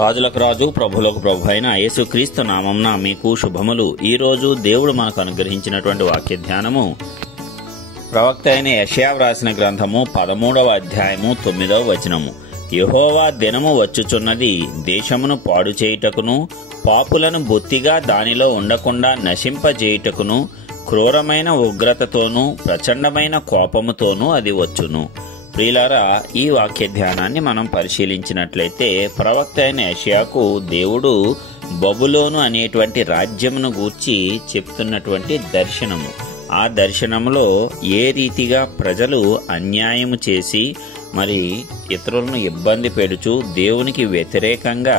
రాజులకు రాజు ప్రభులకు ప్రభు అయిన యేసుక్రీస్తు నామమున మీకు శుభములు. ఈ రోజు దేవుడు మనకు అనుగ్రహించినటువంటి వాక్య ధ్యానము ప్రవక్త అయిన యెషయా వ్రాసిన గ్రంథము 13వ అధ్యాయము 9వ వచనము. యెహోవా దినము వచ్చుచున్నది, దేశమును పాడు చేయుటకును పాపులను బొత్తిగా దానిలో ఉండకుండా నశింపజేయుటకును క్రూరమైన ఉగ్రతతోనూ ప్రచండమైన కోపముతోనూ అది వచ్చును. ప్రియులారా, ఈ వాక్య ధ్యానాన్ని మనం పరిశీలించినట్లయితే ప్రవక్త అయిన యెషయాకు దేవుడు బబులోను అనేటువంటి రాజ్యమును గూర్చి చెప్తున్నటువంటి దర్శనము. ఆ దర్శనములో ఏ రీతిగా ప్రజలు అన్యాయము చేసి మరి ఇతరులను ఇబ్బంది పెడుచు దేవునికి వ్యతిరేకంగా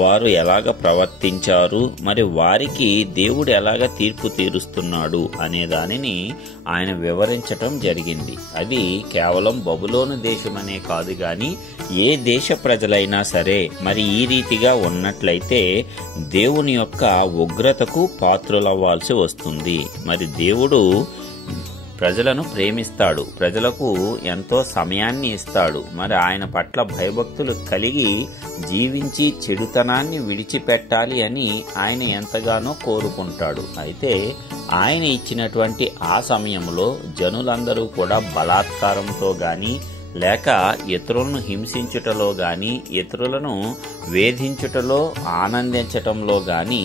వారు ఎలాగ ప్రవర్తించారు, మరి వారికి దేవుడు ఎలాగ తీర్పు తీరుస్తున్నాడు అనే దానిని ఆయన వివరించటం జరిగింది. అది కేవలం బబులోను దేశమనే కాదు గాని ఏ దేశ ప్రజలైనా సరే మరి ఈ రీతిగా ఉన్నట్లయితే దేవుని యొక్క ఉగ్రతకు పాత్రులవ్వాల్సి వస్తుంది. మరి దేవుడు ప్రజలను ప్రేమిస్తాడు, ప్రజలకు ఎంతో సమయాన్ని ఇస్తాడు. మరి ఆయన పట్ల భయభక్తులు కలిగి జీవించి చెడుతనాన్ని విడిచిపెట్టాలి అని ఆయన ఎంతగానో కోరుకుంటాడు. అయితే ఆయన ఇచ్చినటువంటి ఆ సమయంలో జనులందరూ కూడా బలాత్కారంతో గాని లేక ఇతరులను హింసించుటలో గాని ఇతరులను వేధించుటలో ఆనందించటంలో గాని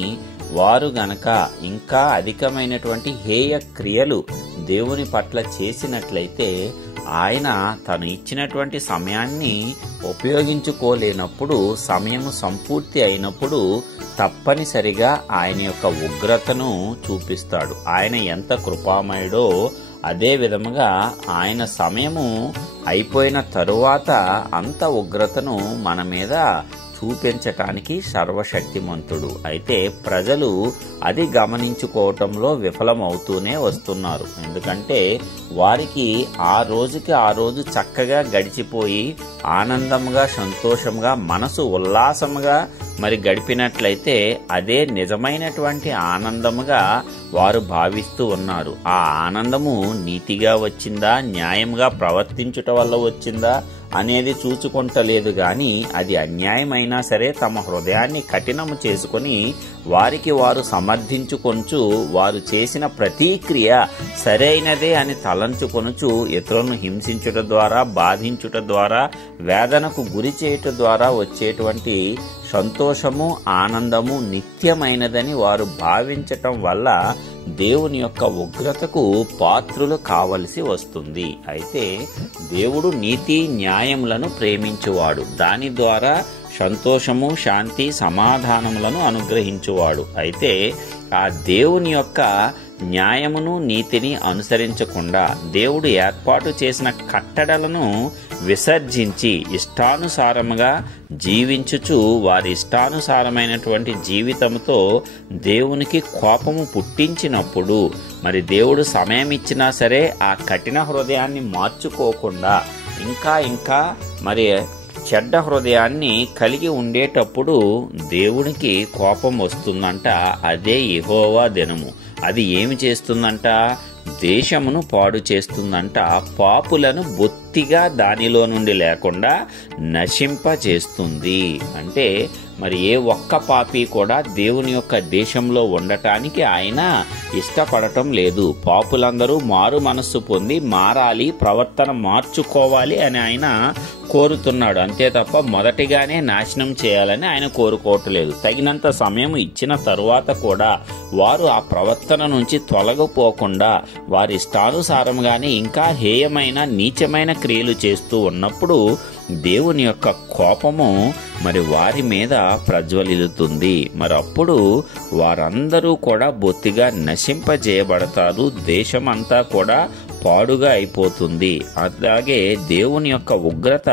వారు గనక ఇంకా అధికమైనటువంటి హేయ క్రియలు దేవుని పట్ల చేసినట్లయితే ఆయన తను ఇచ్చినటువంటి సమయాన్ని ఉపయోగించుకోలేనప్పుడు, సమయము సంపూర్తి అయినప్పుడు తప్పనిసరిగా ఆయన యొక్క ఉగ్రతను చూపిస్తాడు. ఆయన ఎంత కృపామయుడో అదే విధముగా ఆయన సమయము అయిపోయిన తరువాత అంత ఉగ్రతను మన మీద చూపించటానికి సర్వశక్తిమంతుడు. అయితే ప్రజలు అది గమనించుకోవటంలో విఫలమవుతూనే వస్తున్నారు. ఎందుకంటే వారికి ఆ రోజుకి ఆ రోజు చక్కగా గడిచిపోయి ఆనందంగా సంతోషంగా మనసు ఉల్లాసముగా మరి గడిపినట్లయితే అదే నిజమైనటువంటి ఆనందముగా వారు భావిస్తూ ఉన్నారు. ఆ ఆనందము నీతిగా వచ్చిందా, న్యాయంగా ప్రవర్తించుట వల్ల వచ్చిందా అనేది చూచుకుంటలేదు గాని అది అన్యాయమైనా సరే తమ హృదయాన్ని కఠినము చేసుకుని వారికి వారు సమర్థించుకొనుచు వారు చేసిన ప్రతి క్రియ సరైనదే అని తలంచుకొనుచు ఇతరులను హింసించుట ద్వారా, బాధించుట ద్వారా, వేదనకు గురి చేయుట ద్వారా వచ్చేటువంటి సంతోషము, ఆనందము నిత్యమైనదని వారు భావించటం వల్ల దేవుని యొక్క ఉగ్రతకు పాత్రులు కావలసి వస్తుంది. అయితే దేవుడు నీతి న్యాయములను ప్రేమించువాడు, దాని ద్వారా సంతోషము, శాంతి, సమాధానములను అనుగ్రహించువాడు. అయితే ఆ దేవుని యొక్క న్యాయమును నీతిని అనుసరించకుండా దేవుడు ఏర్పాటు చేసిన కట్టడలను విసర్జించి ఇష్టానుసారముగా జీవించుచు వారి ఇష్టానుసారమైనటువంటి జీవితంతో దేవునికి కోపము పుట్టించినప్పుడు మరి దేవుడు సమయం ఇచ్చినా సరే ఆ కఠిన హృదయాన్ని మార్చుకోకుండా ఇంకా మరి చెడ్డ హృదయాన్ని కలిగి ఉండేటప్పుడు దేవునికి కోపం వస్తుందంట. అదే యెహోవా దినము. అది ఏమి చేస్తుందంట? దేశమును పాడు చేస్తుందంట. పాపులను బొత్తిగా దానిలో నుండి లేకుండా నశింపజేస్తుంది. అంటే మరి ఏ ఒక్క పాపి కూడా దేవుని యొక్క దేశంలో ఉండటానికి ఆయన ఇష్టపడటం లేదు. పాపులందరూ మారు మనస్సు పొంది మారాలి, ప్రవర్తన మార్చుకోవాలి అని ఆయన కోరుతున్నాడు. అంతే తప్ప మొదటిగానే నాశనం చేయాలని ఆయన కోరుకోవట్లేదు. తగినంత సమయం ఇచ్చిన తరువాత కూడా వారు ఆ ప్రవర్తన నుంచి తొలగిపోకుండా వారి ఇష్టానుసారంగానే ఇంకా హేయమైన నీచమైన క్రియలు చేస్తూ ఉన్నప్పుడు దేవుని యొక్క కోపము మరి వారి మీద ప్రజ్వలిల్లుతుంది. మరి అప్పుడు వారందరూ కూడా బొత్తిగా నశింపజేయబడతారు. దేశమంతా కూడా పాడుగా అయిపోతుంది. అలాగే దేవుని యొక్క ఉగ్రత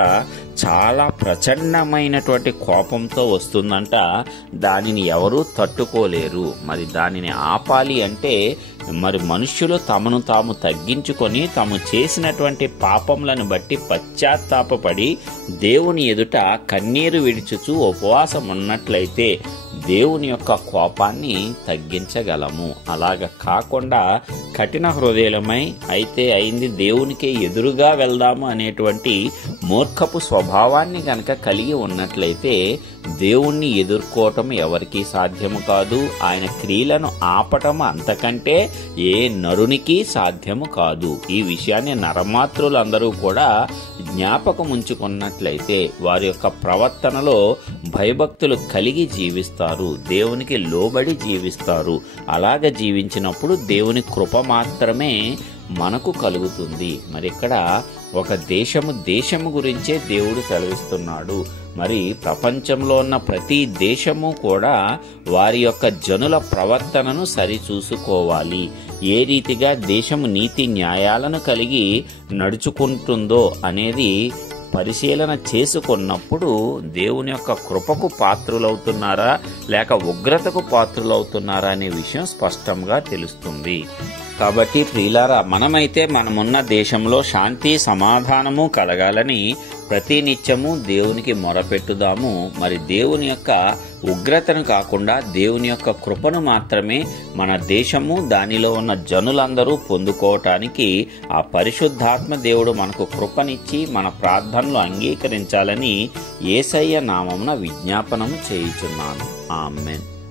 చాలా ప్రచండమైనటువంటి కోపంతో వస్తుందంట. దానిని ఎవరూ తట్టుకోలేరు. మరి దానిని ఆపాలి అంటే మరి మనుష్యులు తమను తాము తగ్గించుకొని తాము చేసినటువంటి పాపములను బట్టి పశ్చాత్తాపపడి దేవుని ఎదుట కన్నీరు విడిచుచు ఉపవాసం ఉన్నట్లయితే దేవుని యొక్క కోపాన్ని తగ్గించగలము. అలాగ కాకుండా కఠిన హృదయమై అయితే అయింది, దేవునికే ఎదురుగా వెళ్దాము అనేటువంటి మూర్ఖపు స్వభావాన్ని గనక కలిగి ఉన్నట్లయితే దేవుణ్ణి ఎదుర్కోవటం ఎవరికీ సాధ్యము కాదు. ఆయన క్రియలను ఆపటం అంతకంటే ఏ నరునికి సాధ్యము కాదు. ఈ విషయాన్ని నరమాతృలందరూ కూడా జ్ఞాపకం ఉంచుకున్నట్లయితే వారి యొక్క ప్రవర్తనలో భయభక్తులు కలిగి జీవిస్తారు, దేవునికి లోబడి జీవిస్తారు. అలాగ జీవించినప్పుడు దేవుని కృప మాత్రమే మనకు కలుగుతుంది. మరి ఇక్కడ ఒక దేశము గురించే దేవుడు సెలవిస్తున్నాడు. మరి ప్రపంచంలో ఉన్న ప్రతి దేశము కూడా వారి యొక్క జనుల ప్రవర్తనను సరిచూసుకోవాలి. ఏ రీతిగా దేశము నీతి న్యాయాలను కలిగి నడుచుకుంటుందో అనేది పరిశీలన చేసుకున్నప్పుడు దేవుని యొక్క కృపకు పాత్రులవుతున్నారా లేక ఉగ్రతకు పాత్రులవుతున్నారా అనే విషయం స్పష్టంగా తెలుస్తుంది. కాబట్టి ప్రియులారా, మనమైతే మనమున్న దేశంలో శాంతి సమాధానము కలగాలని ప్రతినిత్యము దేవునికి మొరపెట్టుదాము. మరి దేవుని యొక్క ఉగ్రతను కాకుండా దేవుని యొక్క కృపను మాత్రమే మన దేశము దానిలో ఉన్న జనులందరూ పొందుకోవటానికి ఆ పరిశుద్ధాత్మ దేవుడు మనకు కృపనిచ్చి మన ప్రార్థనలు అంగీకరించాలని యేసయ్య నామమున విజ్ఞాపనము చేయుచున్నాను. ఆమేన్.